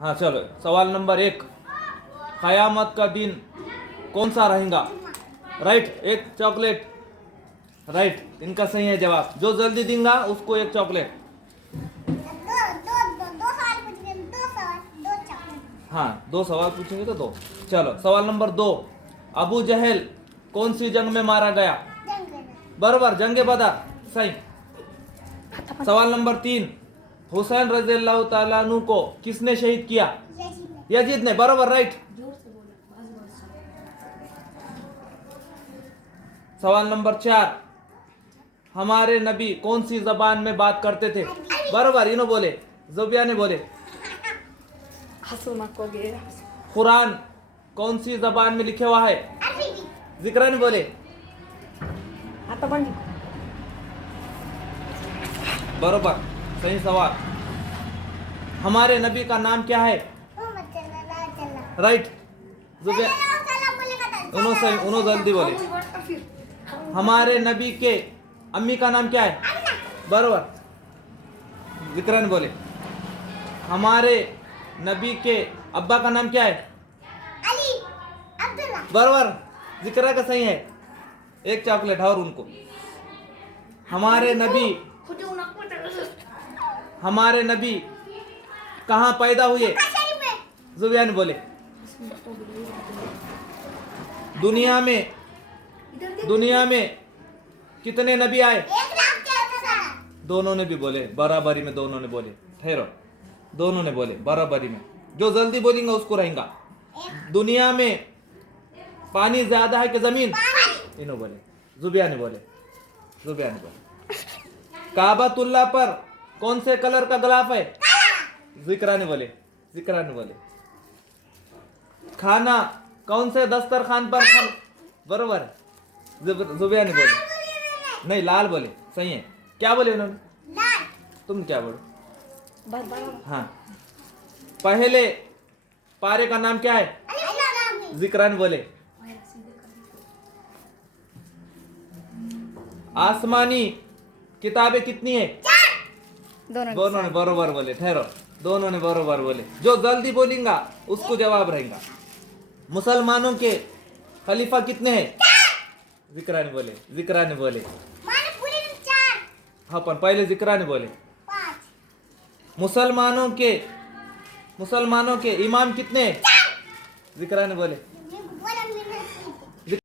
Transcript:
हाँ चलो, सवाल नंबर 1, क़यामत का दिन कौन सा रहेगा? राइट, एक चॉकलेट। राइट, इनका सही है जवाब। जो जल्दी देगा उसको एक चॉकलेट। हाँ, 2 सवाल पूछेंगे तो 2। चलो, सवाल नंबर 2, अबू जहल कौन सी जंग में मारा गया? बराबर, जंगे बदर, सही। सवाल नंबर 3, हुसैन रज़ियल्लाहु ताला अन्हु को किसने शहीद किया? यजीद ने, बराबर, राइट। सवाल नंबर 4, हमारे नबी कौन सी जबान में बात करते थे? बराबर, इन्हों बोले, ज़ुबिया ने बोले। कुरान कौन सी जबान में लिखा हुआ है? जिक्रा ने बोले। बराबर, सही सवाल। हमारे नबी का नाम क्या है? राइट, जुबिया, उन्होंने जल्दी बोले। हमारे नबी के अम्मी का नाम क्या है? बराबर, जिक्रा ने बोले। हमारे नबी के अब्बा का नाम क्या है? अली, अब्दुल्ला। बराबर, जिक्रा का सही है, एक चॉकलेट और उनको। हमारे नबी कहाँ पैदा हुए? जुबिया ने बोले। दुनिया में कितने नबी आए? दोनों ने भी बोले, बराबरी में दोनों ने बोले। ठहरो, दोनों ने बोले बराबरी में। जो जल्दी बोलेंगे उसको रहेगा। दुनिया में पानी ज्यादा है कि जमीन? इन्हों बोले, जुबिया ने बोले। काबतुल्लाह पर कौन से कलर का गिलाफ है? जिक्रा ने बोले। खाना कौन से दस्तरखान पर बराबर, जुबिया ने बोले। नहीं, लाल बोले, सही है। क्या बोले उन्होंने? लाल। तुम क्या बोलो? हाँ, पहले पारे का नाम क्या है? जिक्रा ने बोले। आसमानी किताबें कितनी है? दोनों ने बरोबर बोले। ठहरो, दोनों ने बरोबर बोले। जो जल्दी बोलेगा उसको जवाब रहेगा। मुसलमानों के खलीफा कितने हैं? जिक्रा ने बोले। हाँ, पर पहले जिक्रा ने बोले। मुसलमानों के इमाम कितने हैं? जिक्रा ने बोले।